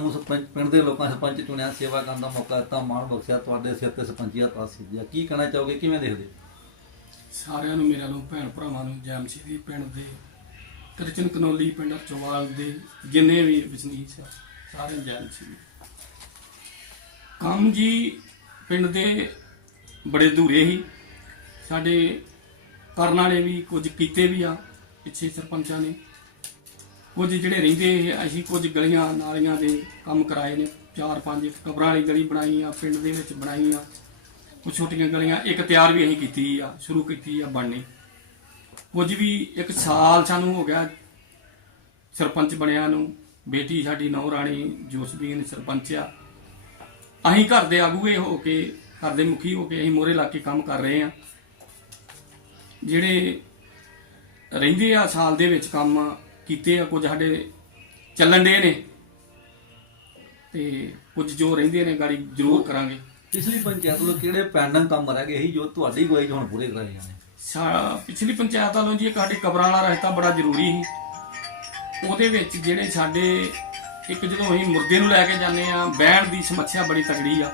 ਨੂੰ ਸਰਪੰਚ ਪਿੰਡ ਦੇ ਲੋਕਾਂ ਸਰਪੰਚ ਚੁਣਿਆ, ਸੇਵਾ ਕਰਨ ਦਾ ਮੌਕਾ ਦਿੱਤਾ, ਮਾਣ ਬਖਸ਼ਿਆ, ਤੁਹਾਡੇ ਸਿਰ ਤੇ ਸਰਪੰਚੀਆ ਤਾਸੀ ਜੀ ਕੀ ਕਹਿਣਾ ਚਾਹੋਗੇ, ਕਿਵੇਂ ਦੇਖਦੇ? ਸਾਰਿਆਂ ਨੂੰ, ਮੇਰਾ ਨੂੰ, ਭੈਣ ਭਰਾਵਾਂ ਨੂੰ, ਜੈਮਸੀ ਦੀ ਪਿੰਡ ਦੇ, ਕ੍ਰਿਸ਼ਨ ਕਨੋਲੀ ਪਿੰਡ ਚੋਵਾਲ ਦੇ, ਜਿੰਨੇ ਵੀ ਵਸਨੀਕ ਆ ਸਾਰੇ ਜੈਮਸੀ ਦੇ। ਕੰਮ ਜੀ ਪਿੰਡ ਦੇ ਬੜੇ ਅਧੂਰੇ ਹੀ ਸਾਡੇ ਕਰਨ ਵਾਲੇ ਵੀ ਕੁਝ ਕੀਤੇ ਵੀ ਆ, ਪਿੱਛੇ ਸਰਪੰਚਾਂ ਨੇ। ਕੁਝ ਜਿਹੜੇ ਰਹਿੰਦੇ ਅਸੀਂ ਕੁਝ ਗਲੀਆਂ ਨਾਲੀਆਂ ਦੇ ਕੰਮ ਕਰਾਏ ਨੇ। ਚਾਰ ਪੰਜ ਕਬਰਾਂ ਵਾਲੀ ਗਲੀ ਬਣਾਈ ਆ, ਪਿੰਡ ਦੇ ਵਿੱਚ ਬਣਾਈ ਆ। ਕੁਝ ਛੋਟੀਆਂ ਗਲੀਆਂ, ਇੱਕ ਤਿਆਰ ਵੀ ਅਸੀਂ ਕੀਤੀ ਆ, ਸ਼ੁਰੂ ਕੀਤੀ ਆ, ਬਣਨੀ। ਕੁਝ ਵੀ ਇੱਕ ਸਾਲ ਸਾਨੂੰ ਹੋ ਗਿਆ ਸਰਪੰਚ ਬਣਿਆ ਨੂੰ। ਬੇਟੀ ਸਾਡੀ ਨੌ ਰਾਣੀ ਜੋਸਬੀਨ ਸਰਪੰਚ ਆ। ਅਸੀਂ ਘਰ ਦੇ ਆਗੂਏ ਹੋ ਕੇ, ਘਰ ਦੇ ਮੁਖੀ ਹੋ ਕੇ ਅਸੀਂ ਮੋਰੇ ਲਾ ਕੇ ਕੰਮ ਕਰ ਰਹੇ ਆ। ਜਿਹੜੇ ਰਹਿੰਦੇ ਆ ਸਾਲ ਦੇ ਵਿੱਚ ਕੰਮ ਕੀਤੇ ਆ ਕੁਝ ਸਾਡੇ ਚੱਲਣ ਦੇ ਨੇ। ਤੇ ਕੁਝ ਜੋ ਰਹਿੰਦੇ ਨੇ ਗਾੜੀ ਜ਼ਰੂਰ ਕਰਾਂਗੇ। ਪਿਛਲੀ ਪੰਚਾਇਤ ਵੱਲੋਂ ਕਿਹੜੇ ਪੈਂਡਿੰਗ ਕੰਮ ਰਹਿ ਗਏ? ਸੀ ਜੋ ਤੁਹਾਡੀ ਗਵਾਹੀ 'ਚ ਹੁਣ ਪੂਰੇ ਕਰਾਏ ਜਾਣੇ ਸਾ- ਪਿਛਲੀ ਪੰਚਾਇਤ ਵੱਲੋਂ ਜੀ ਇੱਕ ਸਾਡੇ ਕਬਰਾਂ ਵਾਲਾ ਰਸਤਾ ਬੜਾ ਜ਼ਰੂਰੀ ਸੀ। ਉਹਦੇ ਵਿੱਚ ਜਿਹੜੇ ਸਾਡੇ ਇੱਕ ਜਦੋਂ ਅਸੀਂ ਮੁਰਦੇ ਨੂੰ ਲੈ ਕੇ ਜਾਂਦੇ ਆ ਬਹਿਣ ਦੀ ਸਮੱਸਿਆ ਬੜੀ ਤਗੜੀ ਆ।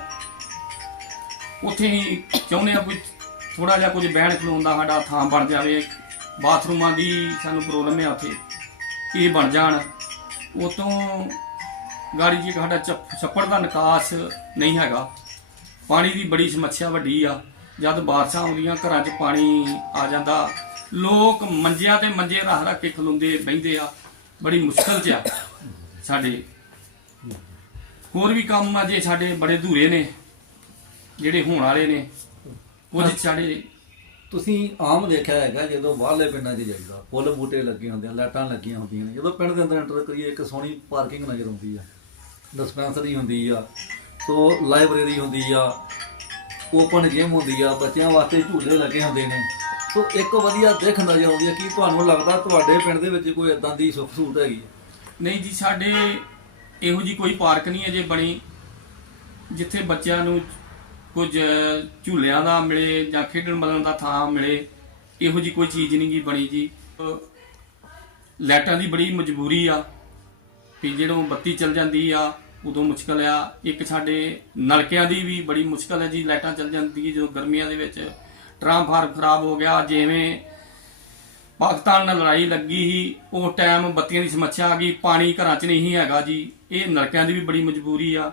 ਉੱਥੇ ਹੀ ਚਾਹੁੰਦੇ ਆ ਕੋਈ ਥੋੜਾ ਜਿਹਾ ਕੁਝ ਬਹਿਣ ਖਲੋਣ ਦਾ ਸਾਡਾ ਥਾਂ ਬਣ ਜਾਵੇ। ਬਾਥਰੂਮਾਂ ਦੀ ਸਾਨੂੰ ਪ੍ਰੋਬਲਮ ਹੈ ਉੱਥੇ। ਇਹ ਬਣ ਜਾਣ। ਉਤੋਂ ਗਾੜੀ ਜੀ ਸਾਡਾ ਚੱਪ- ਛੱਪੜ ਦਾ ਨਿਕਾਸ ਨਹੀਂ ਹੈਗਾ। ਪਾਣੀ ਦੀ ਬੜੀ ਸਮੱਸਿਆ ਵੱਡੀ ਆ। ਜਦ ਬਾਰਿਸ਼ਾਂ ਆਉਂਦੀਆਂ, ਘਰਾਂ 'ਚ ਪਾਣੀ ਆ ਜਾਂਦਾ। ਲੋਕ ਮੰਜਿਆਂ ਤੇ ਮੰਜੇ ਰੱਖ ਰੱਖ ਕੇ ਖਲੋਂਦੇ ਬਹਿੰਦੇ ਆ। ਬੜੀ ਮੁਸ਼ਕਲ 'ਚ ਆ ਸਾਡੇ। ਹੋਰ ਵੀ ਕੰਮ ਅਜੇ ਸਾਡੇ ਬੜੇ ਅਧੂਰੇ ਨੇ, ਜਿਹੜੇ ਹੋਣ ਵਾਲੇ ਨੇ। ਕੁਝ ਸਾਡੇ ਤੁਸੀਂ ਆਮ ਦੇਖਿਆ ਹੈਗਾ ਜਦੋਂ ਬਾਹਰਲੇ ਪਿੰਡਾਂ 'ਚ ਜਾਈਦਾ, ਫੁੱਲ ਬੂਟੇ ਲੱਗੇ ਹੁੰਦੇ ਆ ਲਾਈਟਾਂ ਲੱਗੀਆਂ ਹੁੰਦੀਆਂ ਨੇ, ਜਦੋਂ ਪਿੰਡ ਦੇ ਅੰਦਰ ਐਂਟਰ ਕਰੀਏ, ਇੱਕ ਸੋਹਣੀ ਪਾਰਕਿੰਗ ਨਜ਼ਰ ਆਉਂਦੀ ਆ ਡਿਸਪੈਂਸਰੀ ਹੁੰਦੀ ਆ, ਸੋ ਲਾਇਬ੍ਰੇਰੀ ਹੁੰਦੀ ਆ ਓਪਨ ਜਿਮ ਹੁੰਦੀ ਆ, ਬੱਚਿਆਂ ਵਾਸਤੇ ਝੂਲੇ ਲੱਗੇ ਹੁੰਦੇ ਨੇ, ਸੋ ਇੱਕ ਵਧੀਆ ਦਿੱਖ ਨਜ਼ਰ ਆਉਂਦੀ ਆ ਕੀ ਤੁਹਾਨੂੰ ਲੱਗਦਾ ਤੁਹਾਡੇ ਪਿੰਡ ਦੇ ਵਿੱਚ ਕੋਈ ਇਦਾਂ ਦੀ ਸੁੱਖ ਸਹੂਲਤ ਹੈਗੀ ਨਹੀਂ ਜੀ, ਸਾਡੇ ਇਹੋ ਜੀ ਕੋਈ ਪਾਰਕ ਨਹੀਂ ਅਜੇ ਬਣੀ, ਜਿੱਥੇ ਬੱਚਿਆਂ ਨੂੰ ਕੁਝ ਝੂਲਿਆਂ ਦਾ ਮਿਲੇ ਜਾਂ ਖੇਡਣ ਮਲਣ ਦਾ ਥਾਂ ਮਿਲੇ, ਇਹੋ ਜੀ ਕੋਈ ਚੀਜ਼ ਨਹੀਂ ਗੀ ਬਣੀ ਜੀ। ਲਾਈਟਾਂ ਦੀ ਬੜੀ ਮਜਬੂਰੀ ਆ ਕਿ ਜਦੋਂ ਬੱਤੀ ਚਲ ਜਾਂਦੀ ਆ, ਉਦੋਂ ਮੁਸ਼ਕਲ ਆ। ਇੱਕ ਸਾਡੇ ਨਲਕਿਆਂ ਦੀ ਵੀ ਬੜੀ ਮੁਸ਼ਕਲ ਹੈ ਜੀ, ਲਾਈਟਾਂ ਚਲ ਜਾਂਦੀ ਜਦੋਂ ਗਰਮੀਆਂ ਦੇ ਵਿੱਚ। ਟਰਾਂਸਫਾਰਮ ਖਰਾਬ ਹੋ ਗਿਆ, ਜਿਵੇਂ ਪਾਕਿਸਤਾਨ ਨਾਲ ਲੜਾਈ ਲੱਗੀ ਸੀ, ਉਹ ਟਾਈਮ ਬੱਤੀਆਂ ਦੀ ਸਮੱਸਿਆ ਆ ਗਈ, ਪਾਣੀ ਘਰਾਂ 'ਚ ਨਹੀਂ ਹੈਗਾ ਜੀ। ਇਹ ਨਲਕਿਆਂ ਦੀ ਵੀ ਬੜੀ ਮਜਬੂਰੀ ਆ।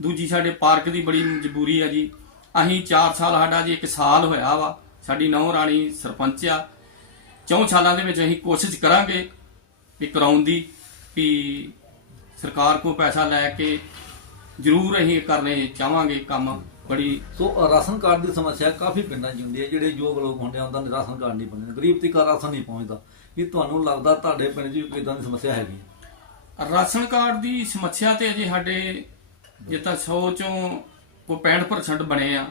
ਦੂਜੀ ਸਾਡੇ ਪਾਰਕ ਦੀ ਬੜੀ ਮਜਬੂਰੀ ਆ ਜੀ। ਅਸੀਂ 4 ਸਾਲ ਸਾਡਾ ਜੀ 1 ਸਾਲ ਹੋਇਆ ਵਾ ਸਾਡੀ ਨੌ ਰਾਣੀ ਸਰਪੰਚ ਆ। ਚੌਂ ਸਾਲਾਂ ਦੇ ਵਿੱਚ ਅਸੀਂ ਕੋਸ਼ਿਸ਼ ਕਰਾਂਗੇ ਵੀ ਕਰਾਉਣ ਦੀ ਵੀ ਸਰਕਾਰ ਕੋ ਪੈਸਾ ਲੈ ਕੇ ਜ਼ਰੂਰ ਅਸੀਂ ਕਰਨੇ ਚਾਹਾਂਗੇ ਕੰਮ। ਬੜੀ ਸੋ ਰਾਸ਼ਨ ਕਾਰਡ ਦੀ ਸਮੱਸਿਆ ਕਾਫੀ ਪਿੰਡਾਂ 'ਚ ਹੁੰਦੀ ਹੈ ਜਿਹੜੇ ਯੋਗ ਲੋਕ ਹੁੰਦੇ ਆ ਉਹਨਾਂ ਦਾ ਰਾਸ਼ਨ ਕਾਰਡ ਨਹੀਂ ਬਣਦੇ। ਗਰੀਬ ਤੱਕ ਰਾਸ਼ਨ ਨਹੀਂ ਪਹੁੰਚਦਾ। ਕੀ ਤੁਹਾਨੂੰ ਲੱਗਦਾ ਤੁਹਾਡੇ ਪਿੰਡ 'ਚ ਵੀ ਕੋਈ ਇਦਾਂ ਦੀ ਸਮੱਸਿਆ ਹੈਗੀ ਹੈ? ਰਾਸ਼ਨ ਕਾਰਡ ਦੀ ਸਮੱਸਿਆ ਤੇ ਅਜੇ ਸਾਡੇ ਜੇ ਤਾਂ 100 ਚੋਂ ਉਹ 65% ਬਣੇ ਆ।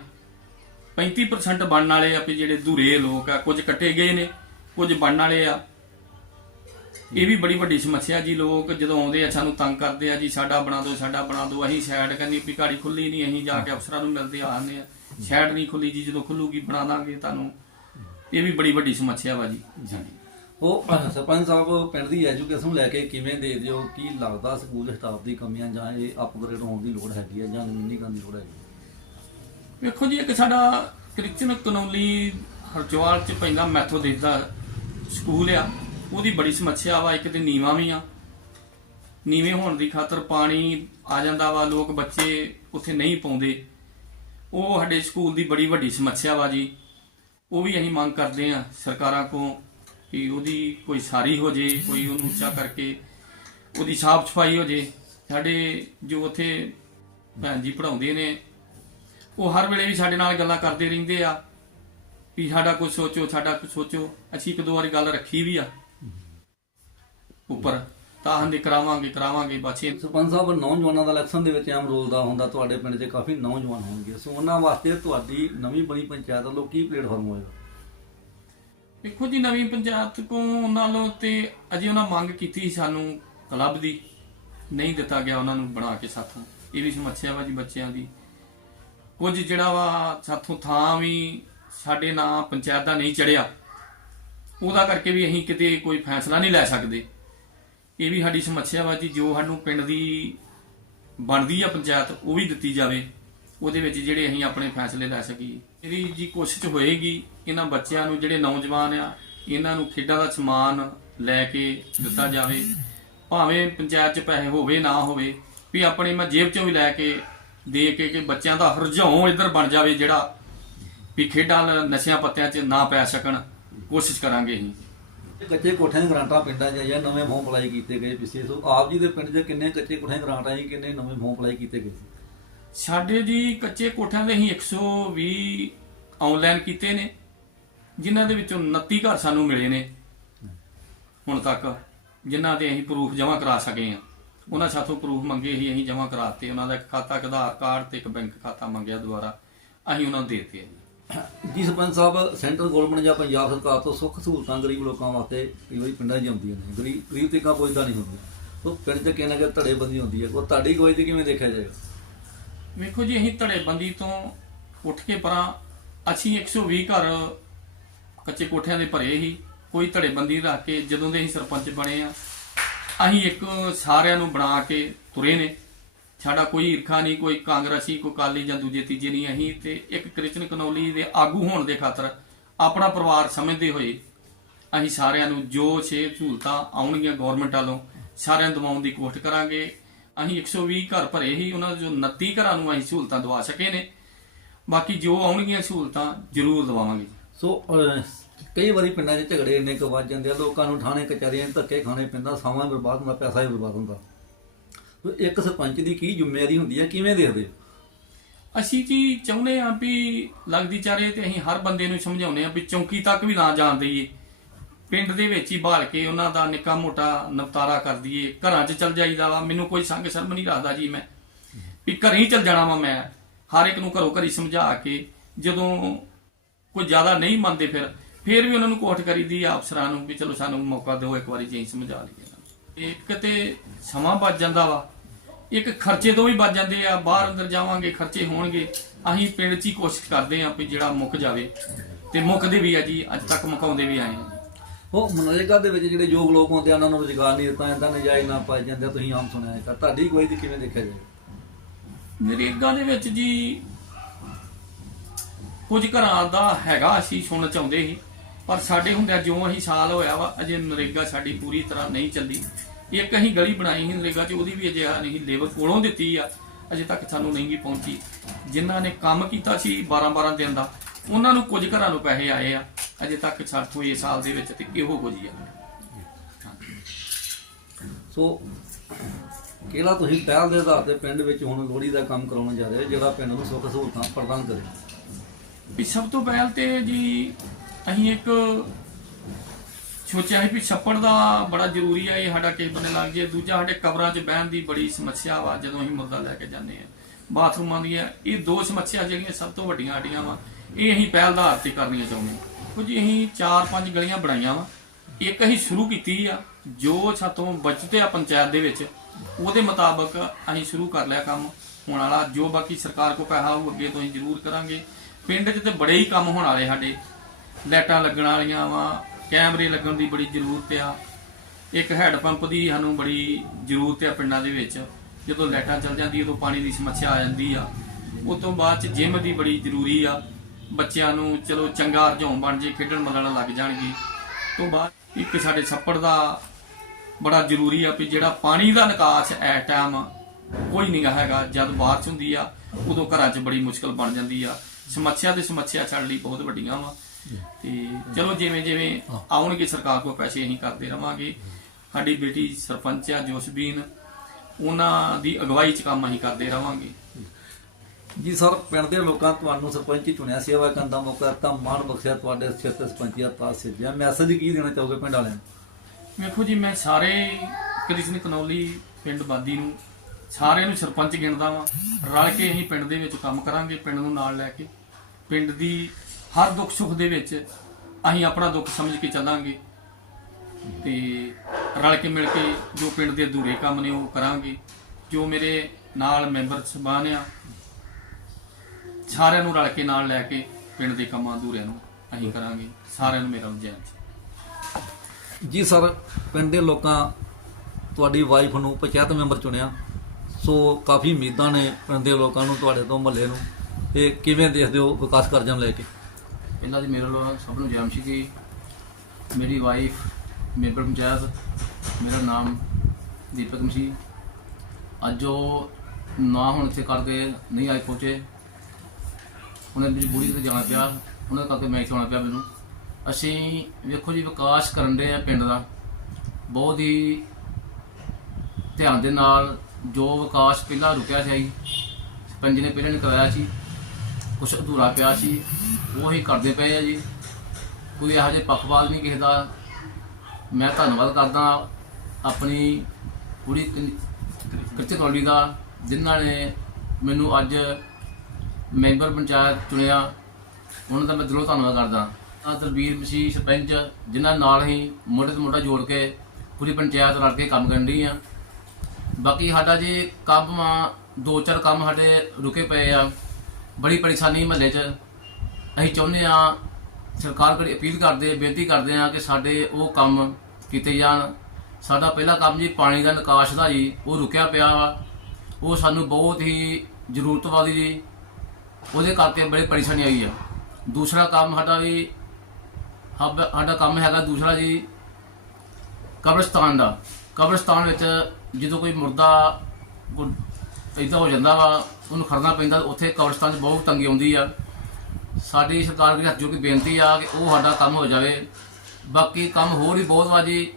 35% ਬਣਨ ਵਾਲੇ ਆ ਵੀ ਜਿਹੜੇ ਧੂਰੇ ਲੋਕ ਆ, ਕੁਝ ਕੱਟੇ ਗਏ ਨੇ, ਕੁਝ ਬਣਨ ਵਾਲੇ ਆ। ਇਹ ਵੀ ਬੜੀ ਵੱਡੀ ਸਮੱਸਿਆ ਜੀ ਲੋਕ ਜਦੋਂ ਆਉਂਦੇ ਆ, ਸਾਨੂੰ ਤੰਗ ਕਰਦੇ ਆ ਜੀ, ਸਾਡਾ ਬਣਾ ਦਿਓ, ਸਾਡਾ ਬਣਾ ਦਿਓ, ਅਸੀਂ ਸਾਈਡ ਕਹਿੰਦੀ ਵੀ ਗਾੜੀ ਖੁੱਲੀ ਨਹੀਂ, ਅਸੀਂ ਜਾ ਕੇ ਅਫਸਰਾਂ ਨੂੰ ਮਿਲਦੇ ਆਉਂਦੇ ਆ। ਸਾਈਡ ਨਹੀਂ ਖੁੱਲੀ ਜੀ, ਜਦੋਂ ਖੁੱਲੂਗੀ ਬਣਾ ਦਾਂਗੇ ਤੁਹਾਨੂੰ। ਇਹ ਵੀ ਬੜੀ ਵੱਡੀ ਸਮੱਸਿਆ ਵਾ ਜੀ। ਸਾਡੀ ਉਹ ਸਰਪੰਚ ਸਾਹਿਬ, ਪਿੰਡ ਦੀ ਐਜੂਕੇਸ਼ਨ ਨੂੰ ਲੈ ਕੇ ਕਿਵੇਂ ਦੇ ਦਿਓ ਕੀ ਲੱਗਦਾ ਸਕੂਲ ਸਟਾਫ ਦੀ ਕਮੀਆਂ ਜਾਂ ਇਹ ਅਪਗ੍ਰੇਡ ਹੋਣ ਦੀ ਲੋੜ ਹੈਗੀ ਹੈ ਜਾਂ ਨਵੀਨੀਕਰਨ ਦੀ ਲੋੜ ਹੈਗੀ ਹੈ? ਵੇਖੋ ਜੀ, ਇੱਕ ਸਾਡਾ ਕ੍ਰਿਸਚਨ ਕਨੌਲੀ ਹਰਜਵਾਲ ਚ ਪੈਂਦਾ ਮੈਥੋਡਿਸਟ ਦਾ ਸਕੂਲ ਆ। ਉਹਦੀ ਬੜੀ ਸਮੱਸਿਆ ਵਾ, ਇੱਕ ਤੇ ਨੀਵਾਂ ਵੀ ਆ। ਨੀਵੇਂ ਹੋਣ ਦੀ ਖਾਤਰ ਪਾਣੀ ਆ ਜਾਂਦਾ ਵਾ, ਲੋਕ ਬੱਚੇ ਉੱਥੇ ਨਹੀਂ ਪਾਉਂਦੇ। ਉਹ ਸਾਡੇ ਸਕੂਲ ਦੀ ਬੜੀ ਵੱਡੀ ਸਮੱਸਿਆ ਵਾ ਜੀ। ਉਹ ਵੀ ਅਸੀਂ ਮੰਗ ਕਰਦੇ ਆ ਸਰਕਾਰਾਂ ਕੋ ਕਿ ਉਹਦੀ ਕੋਈ ਸਾਰੀ ਹੋ ਜੇ, ਕੋਈ ਉਹਨੂੰ ਉੱਚਾ ਕਰਕੇ ਉਹਦੀ ਸਾਫ਼ ਸਫ਼ਾਈ ਹੋ ਜੇ। ਸਾਡੇ ਜੋ ਉੱਥੇ ਭੈਣ ਜੀ ਪੜਾਉਂਦੇ ਨੇ ਉਹ ਹਰ ਵੇਲੇ ਵੀ ਸਾਡੇ ਨਾਲ ਗੱਲਾਂ ਕਰਦੇ ਰਹਿੰਦੇ ਆ ਵੀ ਸਾਡਾ ਕੁਝ ਸੋਚੋ ਸਾਡਾ ਕੁਝ ਸੋਚੋ। ਅਸੀਂ ਇੱਕ ਦੋ ਵਾਰੀ ਗੱਲ ਰੱਖੀ ਵੀ ਆ। ਉੱਪਰ ਤਾਂ ਹੰਦੇ ਕਰਾਵਾਂਗੇ ਕਰਾਵਾਂਗੇ ਬਾਛੇ ਸਰਪੰਚ ਸਾਹਿਬ ਨੌਜਵਾਨਾਂ ਦਾ ਇਲੈਕਸ਼ਨ ਦੇ ਵਿੱਚ ਅਹਿਮ ਰੋਲ ਦਾ ਹੁੰਦਾ ਤੁਹਾਡੇ ਪਿੰਡ 'ਚ ਕਾਫੀ ਨੌਜਵਾਨ ਹੋਣਗੇ। ਸੋ ਉਹਨਾਂ ਵਾਸਤੇ ਤੁਹਾਡੀ ਨਵੀਂ ਬਣੀ ਪੰਚਾਇਤ ਵੱਲੋਂ ਕੀ ਪਲੇਟਫਾਰਮ ਹੋਏਗਾ? ਵੇਖੋ ਜੀ ਨਵੀਂ ਪੰਚਾਇਤ ਕੋ ਉਹਨਾਂ ਵੱਲੋਂ ਤੇ ਅਜੇ ਉਹਨਾਂ ਮੰਗ ਕੀਤੀ ਸਾਨੂੰ ਕਲੱਬ ਦੀ। ਨਹੀਂ ਦਿੱਤਾ ਗਿਆ ਉਹਨਾਂ ਨੂੰ ਬਣਾ ਕੇ ਸਾਥੋਂ। ਇਹ ਵੀ ਸਮੱਸਿਆ ਵਾ ਜੀ ਬੱਚਿਆਂ ਦੀ। ਕੁਝ ਜਿਹੜਾ ਵਾ ਸਾਥੋਂ ਥਾਂ ਵੀ ਸਾਡੇ ਨਾਂ ਪੰਚਾਇਤ ਦਾ ਨਹੀਂ ਚੜਿਆ, ਉਹਦਾ ਕਰਕੇ ਵੀ ਅਸੀਂ ਕਿਤੇ ਕੋਈ ਫੈਸਲਾ ਨਹੀਂ ਲੈ ਸਕਦੇ। ਇਹ ਵੀ ਸਾਡੀ ਸਮੱਸਿਆ ਵਾ ਜੀ, ਜੋ ਸਾਨੂੰ ਪਿੰਡ ਦੀ ਬਣਦੀ ਆ ਪੰਚਾਇਤ, ਉਹ ਵੀ ਦਿੱਤੀ ਜਾਵੇ। ਉਹਦੇ ਵਿੱਚ ਜਿਹੜੇ ਅਸੀਂ ਆਪਣੇ ਫੈਸਲੇ ਲੈ ਸਕੀਏ। ਇਹਦੀ ਜੀ ਕੋਸ਼ਿਸ਼ ਹੋਏਗੀ, ਇਹਨਾਂ ਬੱਚਿਆਂ ਨੂੰ ਜਿਹੜੇ ਨੌਜਵਾਨ ਆ, ਇਹਨਾਂ ਨੂੰ ਖੇਡਾਂ ਦਾ ਸਮਾਨ ਲੈ ਕੇ ਦਿੱਤਾ ਜਾਵੇ। ਭਾਵੇਂ ਪੰਚਾਇਤ 'ਚ ਪੈਸੇ ਹੋਵੇ, ਨਾ ਹੋਵੇ, ਵੀ ਆਪਣੇ ਮੈਂ ਜੇਬ 'ਚੋਂ ਵੀ ਲੈ ਕੇ ਦੇ ਕੇ ਕਿ ਬੱਚਿਆਂ ਦਾ ਹਰਜਾਉਂ ਇੱਧਰ ਬਣ ਜਾਵੇ ਜਿਹੜਾ ਵੀ ਖੇਡਾਂ ਨਸ਼ਿਆਂ ਪੱਤਿਆਂ 'ਚ ਨਾ ਪੈ ਸਕਣ ਕੋਸ਼ਿਸ਼ ਕਰਾਂਗੇ ਅਸੀਂ। ਕੱਚੇ ਕੋਠਿਆਂ ਦੀਆਂ ਗ੍ਰਾਂਟਾਂ ਪਿੰਡਾਂ 'ਚ ਜਾਂ ਨਵੇਂ ਫਾਰਮ ਅਪਲਾਈ ਕੀਤੇ ਗਏ ਪਿੱਛੇ। ਸੋ ਆਪ ਜੀ ਦੇ ਪਿੰਡ 'ਚ ਕਿੰਨੇ ਕੱਚੇ ਕੋਠਿਆਂ ਗ੍ਰਾਂਟਾਂ ਆਈ ਕਿੰਨੇ ਨਵੇਂ ਫਾਰਮ ਅਪਲਾਈ ਕੀਤੇ ਗਏ ਸਾਡੇ ਜੀ ਕੱਚੇ ਕੋਠਿਆਂ ਦੇ ਅਸੀਂ 120 ਆਨਲਾਈਨ ਕੀਤੇ ਨੇ ਜਿਨ੍ਹਾਂ ਦੇ ਵਿੱਚੋਂ 29 ਘਰ ਸਾਨੂੰ ਮਿਲੇ ਨੇ। ਹੁਣ ਤੱਕ ਜਿਨ੍ਹਾਂ ਦੇ ਅਸੀਂ ਪ੍ਰੂਫ ਜਮ੍ਹਾਂ ਕਰਾ ਸਕੇ ਆ ਉਹਨਾਂ ਸਾਥੋਂ ਪ੍ਰੂਫ ਮੰਗੇ ਸੀ ਅਸੀਂ ਜਮ੍ਹਾਂ ਕਰਾਤੇ ਉਹਨਾਂ ਦਾ ਇੱਕ ਖਾਤਾ ਆਧਾਰ ਕਾਰਡ ਤੇ ਇੱਕ ਬੈਂਕ ਖਾਤਾ ਮੰਗਿਆ ਦੁਆਰਾ ਅਸੀਂ ਉਹਨਾਂ ਨੂੰ ਦੇ ਦਿੱਤੇ ਜੀ। ਸਰਪੰਚ ਸਾਹਿਬ ਸੈਂਟਰ ਗਵਰਨਮੈਂਟ ਜਾਂ ਪੰਜਾਬ ਸਰਕਾਰ ਤੋਂ ਸੁੱਖ ਸਹੂਲਤਾਂ ਗਰੀਬ ਲੋਕਾਂ ਵਾਸਤੇ ਕਈ ਵਾਰੀ ਪਿੰਡਾਂ 'ਚ ਆਉਂਦੀਆਂ ਨੇ। ਗਰੀਬ ਗਰੀਬ ਤੇ ਕਾ ਪੁੱਛਦਾ ਨਹੀਂ ਹੁੰਦਾ। ਸੋ ਪਿੰਡ 'ਚ ਕਿੰਨਾ ਕਿ ਧੜੇਬੰਦੀ ਹੁੰਦੀ ਹੈ? ਉਹ ਤੁਹਾਡੀ ਗਵਾਹੀ ਤੇ ਕਿਵੇਂ ਦੇਖਿਆ ਜਾਏਗਾ? ਵੇਖੋ ਜੀ ਅਸੀਂ ਧੜੇਬੰਦੀ ਤੋਂ ਉੱਠ ਕੇ ਪਰਾਂ ਅਸੀਂ 120 ਘਰ ਕੱਚੇ ਕੋਠਿਆਂ ਦੇ ਭਰੇ ਹੀ ਕੋਈ ਧੜੇਬੰਦੀ ਰੱਖ ਕੇ ਜਦੋਂ ਦੇ ਅਸੀਂ ਸਰਪੰਚ ਬਣੇ ਆ ਅਸੀਂ ਇੱਕ ਸਾਰਿਆਂ ਨੂੰ ਬਣਾ ਕੇ ਤੁਰੇ ਨੇ। ਸਾਡਾ ਕੋਈ ਈਰਖਾ ਨਹੀਂ, ਕੋਈ ਕਾਂਗਰਸੀ, ਕੋਈ ਕਾਲੀ ਜਾਂ ਦੂਜੇ ਤੀਜੇ ਨਹੀਂ। ਅਸੀਂ ਤੇ ਇੱਕ ਕ੍ਰਿਸ਼ਨ ਕਨੌਲੀ ਦੇ ਆਗੂ ਹੋਣ ਦੇ ਖਾਤਰ ਆਪਣਾ ਪਰਿਵਾਰ ਸਮਝਦੇ ਹੋਏ ਅਸੀਂ ਸਾਰਿਆਂ ਨੂੰ ਜੋ ਛੇ ਸਹੂਲਤਾਂ ਆਉਣਗੀਆਂ ਗਵਰਨਮੈਂਟ ਵੱਲੋਂ। ਸਾਰਿਆਂ ਨੂੰ ਦਿਵਾਉਣ ਦੀ ਕੋਸ਼ਿਸ਼ ਕਰਾਂਗੇ। ਅਸੀਂ 120 ਘਰ ਭਰੇ ਹੀ ਉਹਨਾਂ ਦੇ ਜੋ 29 ਘਰਾਂ ਨੂੰ ਅਸੀਂ ਸਹੂਲਤਾਂ ਦਵਾ ਸਕੇ ਨੇ। ਬਾਕੀ ਜੋ ਆਉਣਗੀਆਂ ਸਹੂਲਤਾਂ ਜ਼ਰੂਰ ਦਵਾਵਾਂਗੇ। ਸੋ ਅਹ, ਕਈ ਵਾਰੀ ਪਿੰਡਾਂ 'ਚ ਝਗੜੇ ਇੰਨੇ ਕੁ ਵੱਜ ਜਾਂਦੇ ਆ ਲੋਕਾਂ ਨੂੰ ਥਾਣੇ ਕਚਹਿਰੀਆਂ 'ਚ ਧੱਕੇ ਖਾਣੇ ਪੈਂਦਾ ਸਮਾਂ ਵੀ ਬਰਬਾਦ ਹੁੰਦਾ ਪੈਸਾ ਵੀ ਬਰਬਾਦ ਹੁੰਦਾ। ਸੋ ਇੱਕ ਸਰਪੰਚ ਦੀ ਕੀ ਜ਼ਿੰਮੇਵਾਰੀ ਹੁੰਦੀ ਹੈ ਕਿਵੇਂ ਦੇਖਦੇ ਹੋ? ਅਸੀਂ ਜੀ ਚਾਹੁੰਦੇ ਹਾਂ ਵੀ ਲੱਗਦੀ ਚਾਰੇ ਤੇ ਅਸੀਂ ਹਰ ਬੰਦੇ ਨੂੰ ਸਮਝਾਉਂਦੇ ਹਾਂ ਵੀ ਚੌਂਕੀ ਤੱਕ ਵੀ ਨਾ ਜਾਣ ਦੇਈਏ। ਪਿੰਡ ਦੇ ਵਿੱਚ ਹੀ ਬਾਲ ਕੇ ਉਹਨਾਂ ਦਾ ਨਿੱਕਾ ਮੋਟਾ ਨਿਪਟਾਰਾ ਕਰ ਦਈਏ। ਘਰਾਂ 'ਚ ਚਲ ਜਾਈਦਾ ਵਾ ਮੈਨੂੰ ਕੋਈ ਸੰਗ ਸ਼ਰਮ ਨਹੀਂ ਰੱਖਦਾ ਜੀ ਮੈਂ। ਵੀ ਘਰੇ ਹੀ ਚਲ ਜਾਣਾ ਵਾ ਮੈਂ ਹਰ ਇੱਕ ਨੂੰ ਘਰੋਂ ਘਰੀ ਸਮਝਾ ਕੇ ਜਦੋਂ ਕੋਈ ਜ਼ਿਆਦਾ ਨਹੀਂ ਮੰਨਦੇ ਫਿਰ ਫਿਰ ਵੀ ਉਹਨਾਂ ਨੂੰ ਕੋਟ ਕਰੀਦੀ ਆ ਅਫਸਰਾਂ ਨੂੰ ਵੀ ਚਲੋ ਸਾਨੂੰ ਮੌਕਾ ਦਿਓ ਇੱਕ ਵਾਰੀ ਜੀ ਸਮਝਾ ਲਈਏ ਇੱਕ ਤੇ ਸਮਾਂ ਬਚ ਜਾਂਦਾ ਵਾ ਇੱਕ ਖਰਚੇ ਤੋਂ ਵੀ ਬਚ ਜਾਂਦੇ ਆ ਬਾਹਰ ਅੰਦਰ ਜਾਵਾਂਗੇ ਖਰਚੇ ਹੋਣਗੇ ਅਸੀਂ ਪਿੰਡ 'ਚ ਹੀ ਕੋਸ਼ਿਸ਼ ਕਰਦੇ ਆ ਵੀ ਜਿਹੜਾ ਮੁੱਕ ਜਾਵੇ ਤੇ ਮੁੱਕਦੇ ਵੀ ਆ ਜੀ ਅੱਜ ਤੱਕ ਮੁਕਾਉਂਦੇ ਵੀ ਆਏ ਆ ਉਹ ਮਨਰੇਗਾ ਦੇ ਵਿੱਚ ਜਿਹੜੇ ਯੋਗ ਲੋਕ ਹੁੰਦੇ ਆ ਉਹਨਾਂ ਨੂੰ ਰੁਜ਼ਗਾਰ ਨਹੀਂ ਦਿੱਤਾ ਜਾਂਦਾ ਨਜਾਇਜ਼ ਨਾ ਪਾਏ ਜਾਂਦੇ ਤੁਸੀਂ ਆਮ ਸੁਣਿਆ ਹੈ। ਤੁਹਾਡੀ ਗਵਾਹੀ ਦੀ ਕਿਵੇਂ ਦੇਖਿਆ ਜਾਏ ਨਰੇਗਾ ਦੇ ਵਿੱਚ ਜੀ ਕੁਝ ਘਰਾਂ ਦਾ ਹੈਗਾ, ਅਸੀਂ ਸੁਣ ਚਾਹੁੰਦੇ ਸੀ। ਪਰ ਸਾਡੇ ਹੁੰਦਿਆਂ ਜਿਉਂ ਅਸੀਂ ਸਾਲ ਹੋਇਆ ਵਾ, ਅਜੇ ਨਰੇਗਾ ਸਾਡੀ ਪੂਰੀ ਤਰ੍ਹਾਂ ਨਹੀਂ ਚੱਲੀ ਇੱਕ ਅਸੀਂ ਗਲੀ ਬਣਾਈ ਸੀ ਨਰੇਗਾ 'ਚ, ਉਹਦੀ ਵੀ ਅਜੇ ਨਹੀਂ ਲੇਬਰ ਕੋਲੋਂ ਦਿੱਤੀ ਆ, ਅਜੇ ਤੱਕ ਸਾਨੂੰ ਨਹੀਂ ਪਹੁੰਚੀ। ਜਿਨ੍ਹਾਂ ਨੇ ਕੰਮ ਕੀਤਾ ਸੀ 12 12 ਦਿਨ ਦਾ, ਉਹਨਾਂ ਨੂੰ ਕੁਝ ਘਰਾਂ ਨੂੰ ਪੈਸੇ ਆਏ ਆ। ਅਜੇ ਤੱਕ ਸਾਥੋਂ ਇਹ ਸਾਲ ਦੇ ਵਿੱਚ ਤੇ ਇਹੋ ਕੁਝ ਆ। ਸੋ, ਕਿਹੜਾ ਤੁਸੀਂ ਪਹਿਲ ਦੇ ਆਧਾਰ ਤੇ ਪਿੰਡ ਵਿੱਚ ਹੁਣ ਲੋਹੜੀ ਦਾ ਕੰਮ ਕਰਾਉਣ ਜਾ ਰਹੇ ਜਿਹੜਾ ਪਿੰਡ ਨੂੰ ਸੁੱਖ ਸਹੂਲਤਾਂ ਪ੍ਰਦਾਨ ਕਰੇ? ਵੀ ਸਭ ਤੋਂ ਪਹਿਲ ਤੇ ਜੀ ਅਸੀਂ ਇੱਕ ਸੋਚਿਆ ਸੀ ਵੀ ਛੱਪੜ ਦਾ ਬੜਾ ਜ਼ਰੂਰੀ ਆ, ਇਹ ਸਾਡਾ ਕਿਸੇ ਬੰਨੇ ਲੱਗ ਜੇ ਦੂਜਾ, ਸਾਡੇ ਕਬਰਾਂ 'ਚ ਬਹਿਣ ਦੀ ਬੜੀ ਸਮੱਸਿਆ ਵਾ, ਜਦੋਂ ਅਸੀਂ ਮੁਰਦਾ ਲੈ ਕੇ ਜਾਂਦੇ ਆ ਬਾਥਰੂਮਾਂ ਦੀਆਂ, ਇਹ ਦੋ ਸਮੱਸਿਆ ਜਿਹੜੀਆਂ ਸਭ ਤੋਂ ਵੱਡੀਆਂ ਸਾਡੀਆਂ ਵਾ, ਇਹ ਅਸੀਂ ਪਹਿਲ ਦਾ ਆਰਤੀ ਕਰਨੀਆਂ ਚਾਹੁੰਦੇ ਹਾਂ। ਕੁਝ ਅਸੀਂ ਚਾਰ ਪੰਜ ਗਲੀਆਂ ਬਣਾਈਆਂ ਵਾ। ਇੱਕ ਅਸੀਂ ਸ਼ੁਰੂ ਕੀਤੀ ਆ, ਜੋ ਸਾਤੋਂ ਬਚਤੇ ਆ ਪੰਚਾਇਤ ਦੇ ਵਿੱਚ, ਉਹਦੇ ਮੁਤਾਬਕ ਅਸੀਂ ਸ਼ੁਰੂ ਕਰ ਲਿਆ ਕੰਮ। ਹੋਣ ਵਾਲਾ ਜੋ ਬਾਕੀ ਸਰਕਾਰ ਕੋ ਪੈਸਾ ਹੋਊ, ਅੱਗੇ ਤੋਂ ਅਸੀਂ ਜ਼ਰੂਰ ਕਰਾਂਗੇ। ਪਿੰਡ 'ਚ ਤੇ ਬੜੇ ਹੀ ਕੰਮ ਹੋਣ ਵਾਲੇ ਸਾਡੇ। ਲਾਈਟਾਂ ਲੱਗਣ ਵਾਲੀਆਂ ਵਾ, ਕੈਮਰੇ ਲੱਗਣ ਦੀ ਬੜੀ ਜ਼ਰੂਰਤ ਆ। ਇੱਕ ਹੈੱਡ ਪੰਪ ਦੀ ਸਾਨੂੰ ਬੜੀ ਜ਼ਰੂਰਤ ਆ ਪਿੰਡਾਂ ਦੇ ਵਿੱਚ। ਜਦੋਂ ਲਾਈਟਾਂ ਚੱਲ ਜਾਂਦੀ ਉਦੋਂ ਪਾਣੀ ਦੀ ਸਮੱਸਿਆ ਆ ਜਾਂਦੀ ਆ। ਉਸ ਤੋਂ ਬਾਅਦ ਚ ਜਿਮ ਦੀ ਬੜੀ ਜ਼ਰੂਰੀ ਆ। ਬੱਚਿਆਂ ਨੂੰ ਚਲੋ ਚੰਗਾ ਰਝਾਉਣ ਬਣ ਜੇ, ਖੇਡਣ ਮੱਲਣ ਲੱਗ ਜਾਣਗੇ। ਤੋਂ ਬਾਅਦ ਇੱਕ ਸਾਡੇ ਛੱਪੜ ਦਾ ਬੜਾ ਜ਼ਰੂਰੀ ਆ ਵੀ ਜਿਹੜਾ ਪਾਣੀ ਦਾ ਨਿਕਾਸ ਐ ਟਾਈਮ ਕੋਈ ਨਹੀਂ ਹੈਗਾ। ਜਦ ਬਾਰਿਸ਼ ਹੁੰਦੀ ਆ ਉਦੋਂ ਘਰਾਂ 'ਚ ਬੜੀ ਮੁਸ਼ਕਲ ਬਣ ਜਾਂਦੀ ਆ। ਸਮੱਸਿਆ ਤੇ ਸਮੱਸਿਆ ਛੱਡ ਲਈ ਬਹੁਤ ਵੱਡੀਆਂ ਵਾ। ਤੇ ਚਲੋ ਜਿਵੇਂ ਜਿਵੇਂ ਆਉਣਗੇ ਸਰਕਾਰ ਕੋਲ ਪੈਸੇ ਅਸੀਂ ਕਰਦੇ ਰਵਾਂਗੇ। ਸਾਡੀ ਬੇਟੀ ਸਰਪੰਚ ਆ ਜੋਸਬੀਨ ਉਹਨਾਂ ਦੀ ਅਗਵਾਈ 'ਚ ਕੰਮ ਅਸੀਂ ਕਰਦੇ ਰਵਾਂਗੇ। ਜੀ ਸਰ ਪਿੰਡ ਦੇ ਲੋਕਾਂ ਤੁਹਾਨੂੰ ਸਰਪੰਚ ਹੀ ਚੁਣਿਆ ਸੇਵਾ ਕਰਨ ਦਾ ਮੌਕਾ ਦਿੱਤਾ ਮਾਣ ਬਖਸ਼ਿਆ ਤੁਹਾਡੇ ਤੇ ਸਰਪੰਚੀਆ ਤਾਸ ਸਿੱਧਿਆ ਮੈਸੇਜ ਕੀ ਦੇਣਾ ਚਾਹੋਗੇ ਪਿੰਡ ਵਾਲਿਆਂ ਨੂੰ? ਵੇਖੋ ਜੀ ਮੈਂ ਸਾਰੇ ਕ੍ਰਿਸ਼ਨ ਕਨੌਲੀ ਪਿੰਡ ਬਾਦੀ ਨੂੰ ਸਾਰਿਆਂ ਨੂੰ ਸਰਪੰਚ ਗਿਣਦਾ ਵਾਂ। ਰਲ ਕੇ ਅਸੀਂ ਪਿੰਡ ਦੇ ਵਿੱਚ ਕੰਮ ਕਰਾਂਗੇ ਪਿੰਡ ਨੂੰ ਨਾਲ ਲੈ ਕੇ। ਪਿੰਡ ਦੀ ਹਰ ਦੁੱਖ ਸੁੱਖ ਦੇ ਵਿੱਚ ਅਸੀਂ ਆਪਣਾ ਦੁੱਖ ਸਮਝ ਕੇ ਚੱਲਾਂਗੇ ਤੇ ਰਲ ਕੇ ਮਿਲ ਕੇ ਜੋ ਪਿੰਡ ਦੇ ਅਧੂਰੇ ਕੰਮ ਨੇ ਉਹ ਕਰਾਂਗੇ, ਜੋ ਮੇਰੇ ਨਾਲ ਮੈਂਬਰ ਸਬਾਨ ਆ, ਸਾਰਿਆਂ ਨੂੰ ਰਲ ਕੇ ਨਾਲ ਲੈ ਕੇ ਪਿੰਡ ਦੇ ਕੰਮਾਂ ਅਧੂਰਿਆਂ ਨੂੰ ਅਸੀਂ ਕਰਾਂਗੇ, ਸਾਰਿਆਂ ਨੂੰ ਮੇਰਾ ਜੈ ਜੀ। ਜੀ ਸਰ, ਪਿੰਡ ਦੇ ਲੋਕਾਂ ਤੁਹਾਡੀ ਵਾਈਫ ਨੂੰ ਪੰਚਾਇਤ ਮੈਂਬਰ ਚੁਣਿਆ, ਸੋ ਕਾਫੀ ਉਮੀਦਾਂ ਨੇ ਪਿੰਡ ਦੇ ਲੋਕਾਂ ਨੂੰ, ਤੁਹਾਡੇ ਤੋਂ, ਮਹੱਲੇ ਨੂੰ। ਇਹ ਕਿਵੇਂ ਦੇਖਦੇ ਹੋ ਵਿਕਾਸ ਕਾਰਜਾਂ ਨੂੰ ਲੈ ਕੇ? ਇਹਨਾਂ ਦੀ ਮੇਰੇ ਵੱਲੋਂ ਸਭ ਨੂੰ ਜੈਮਸ਼ੀ ਜੀ ਮੇਰੀ ਵਾਈਫ ਮੈਂਬਰ ਪੰਚਾਇਤ ਮੇਰਾ ਨਾਮ ਦੀਪਕ ਮਸੀਹ। ਅੱਜ ਉਹ ਨਾ ਹੁਣ ਇੱਥੇ ਕਰਕੇ ਨਹੀਂ ਆਏ ਪਹੁੰਚੇ। ਉਹਨਾਂ ਦੀ ਬੁੜੀ ਤੇ ਜਾਣਾ ਪਿਆ। ਉਹਨਾਂ ਕਰਕੇ ਮੈਂ ਇੱਥੇ ਆਉਣਾ ਪਿਆ ਮੈਨੂੰ। ਅਸੀਂ ਵੇਖੋ ਜੀ, ਵਿਕਾਸ ਕਰਨ ਦੇ ਆ ਪਿੰਡ ਦਾ। ਬਹੁਤ ਹੀ ਧਿਆਨ ਦੇ ਨਾਲ ਜੋ ਵਿਕਾਸ ਪਹਿਲਾਂ ਰੁਕਿਆ ਸੀ, ਪੰਜ ਨੇ ਪਹਿਲਾਂ ਨੇ ਕਰਾਇਆ ਸੀ। ਕੁਛ ਅਧੂਰਾ ਪਿਆ ਸੀ, ਉਹ ਹੀ ਕਰਦੇ ਪਏ ਆ ਜੀ। ਕੋਈ ਇਹੋ ਜਿਹੇ ਪੱਖਪਾਤ ਨਹੀਂ ਕਿਸੇ ਦਾ। ਮੈਂ ਧੰਨਵਾਦ ਕਰਦਾ ਆਪਣੀ ਪੂਰੀ ਕਿਰਤ ਕੌਲੀ ਦਾ, ਜਿਨ੍ਹਾਂ ਨੇ ਮੈਨੂੰ ਅੱਜ ਮੈਂਬਰ ਪੰਚਾਇਤ ਚੁਣਿਆ। ਉਹਨਾਂ ਦਾ ਮੈਂ ਦਿਲੋਂ ਧੰਨਵਾਦ ਕਰਦਾ। ਆ ਦਰਬੀਰ ਮਸੀਹ ਸਰਪੰਚ, ਜਿਨ੍ਹਾਂ ਨਾਲ ਹੀ ਮੋਢੇ ਤੋਂ ਮੋਢਾ ਜੋੜ ਕੇ ਪੂਰੀ ਪੰਚਾਇਤ ਰਲ ਕੇ ਕੰਮ ਕਰਨ ਦੀ ਆ। ਬਾਕੀ ਸਾਡਾ ਜੇ ਕੰਮ ਆ, ਦੋ ਚਾਰ ਕੰਮ ਸਾਡੇ ਰੁਕੇ ਪਏ ਆ। ਬੜੀ ਪਰੇਸ਼ਾਨੀ ਮਹੱਲੇ 'ਚ। ਅਸੀਂ ਚਾਹੁੰਦੇ ਆ ਸਰਕਾਰ ਕੋਲ ਅਪੀਲ ਕਰਦੇ, ਬੇਨਤੀ ਕਰਦੇ ਆ ਕਿ ਸਾਡੇ ਉਹ ਕੰਮ ਕੀਤੇ ਜਾਣ। ਸਾਡਾ ਪਹਿਲਾ ਕੰਮ ਜੀ ਪਾਣੀ ਦਾ ਨਿਕਾਸ ਦਾ ਜੀ, ਉਹ ਰੁਕਿਆ ਪਿਆ ਵਾ। ਉਹ ਸਾਨੂੰ ਬਹੁਤ ਹੀ ਜ਼ਰੂਰਤ ਵਾਲੀ ਜੀ। ਉਹਦੇ ਕਰਕੇ ਬੜੀ ਪਰੇਸ਼ਾਨੀ ਆਈ ਆ। ਦੂਸਰਾ ਕੰਮ ਸਾਡਾ ਵੀ, ਹੱਬ- ਸਾਡਾ ਕੰਮ ਹੈਗਾ ਦੂਸਰਾ ਜੀ, ਕਬਰਸਤਾਨ ਦਾ। ਕਬਰਸਤਾਨ ਵਿੱਚ ਜਦੋਂ ਕੋਈ ਮੁਰਦਾ ਇਦਾਂ ਹੋ ਜਾਂਦਾ ਵਾ, ਉਹਨੂੰ ਖੜਨਾ ਪੈਂਦਾ, ਉੱਥੇ ਕਬਰਸਤਾਨ 'ਚ ਬਹੁਤ ਤੰਗੀ ਆਉਂਦੀ ਆ। ਸਾਡੀ ਸਰਕਾਰ ਦੀ ਹੱਥ ਜੋੜ ਕੇ ਬੇਨਤੀ ਆ ਕਿ ਉਹ ਸਾਡਾ ਕੰਮ ਹੋ ਜਾਵੇ। ਬਾਕੀ ਕੰਮ ਹੋਰ ਵੀ ਬਹੁਤ ਵਾ ਜੀ।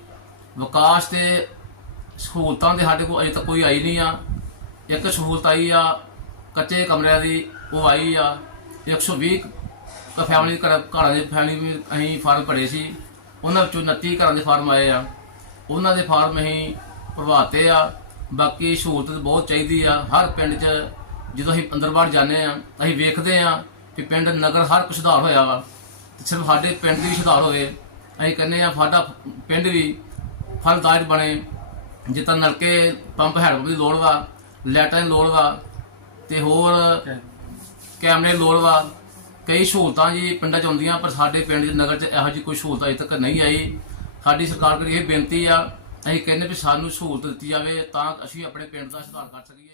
ਵਿਕਾਸ ਤੇ ਸਹੂਲਤਾਂ ਦੇ ਸਾਡੇ ਕੋਲ ਅਜੇ ਤੱਕ ਕੋਈ ਆਈ ਨਹੀਂ ਆ। ਇੱਕ ਸਹੂਲਤ ਆਈ ਆ, ਕੱਚੇ ਕਮਰਿਆਂ ਦੀ, ਉਹ ਆਈ ਆ। 120 ਕ ਫੈਮਿਲੀ ਘਰ, ਘਰਾਂ ਦੇ ਫੈਮਿਲੀ ਵੀ ਅਸੀਂ ਫਾਰਮ ਭਰੇ ਸੀ। ਉਹਨਾਂ ਵਿੱਚੋਂ 29 ਘਰਾਂ ਦੇ ਫਾਰਮ ਆਏ ਆ। ਉਹਨਾਂ ਦੇ ਫਾਰਮ ਅਸੀਂ ਭਰਵਾਤੇ ਆ। ਬਾਕੀ ਸਹੂਲਤ ਬਹੁਤ ਚਾਹੀਦੀ ਆ। ਹਰ ਪਿੰਡ 'ਚ ਜਦੋਂ ਅਸੀਂ ਅੰਦਰ ਬਾਹਰ ਜਾਂਦੇ ਆ, ਅਸੀਂ ਵੇਖਦੇ ਆ ਕਿ ਪਿੰਡ ਨਗਰ ਹਰ ਕੁਛ ਸੁਧਾਰ ਹੋਇਆ ਵਾ। ਤੇ ਸਿਰਫ ਸਾਡੇ ਪਿੰਡ ਦੀ ਵੀ ਸੁਧਾਰ ਹੋਵੇ। ਅਸੀਂ ਕਹਿੰਦੇ ਆ ਸਾਡਾ ਪਿੰਡ ਵੀ ਫਲਦਾਇਰ ਬਣੇ। ਜਿੱਦਾਂ ਨਲਕੇ ਪੰਪ ਹੈਡ ਦੀ ਲੋੜ ਵਾ, ਲਾਈਟਾਂ ਦੀ ਲੋੜ ਵਾ, ਤੇ ਹੋਰ ਕੈਮਰੇ ਲੋੜ ਵਾ। ਕਈ ਸਹੂਲਤਾਂ ਜੀ ਪਿੰਡਾਂ 'ਚ ਆਉਂਦੀਆਂ, ਪਰ ਸਾਡੇ ਪਿੰਡ ਦੇ ਨਗਰ 'ਚ ਇਹੋ ਜਿਹੀ ਕੋਈ ਸਹੂਲਤ ਅਜੇ ਤੱਕ ਨਹੀਂ ਆਈ। ਸਾਡੀ ਸਰਕਾਰ ਕੋਲ ਇਹ ਬੇਨਤੀ ਆ ਅਸੀਂ ਕਹਿੰਦੇ ਵੀ ਸਾਨੂੰ ਸਹੂਲਤ ਦਿੱਤੀ ਜਾਵੇ ਤਾਂ ਅਸੀਂ ਆਪਣੇ ਪਿੰਡ ਦਾ ਸੁਧਾਰ ਕਰ ਸਕੀਏ।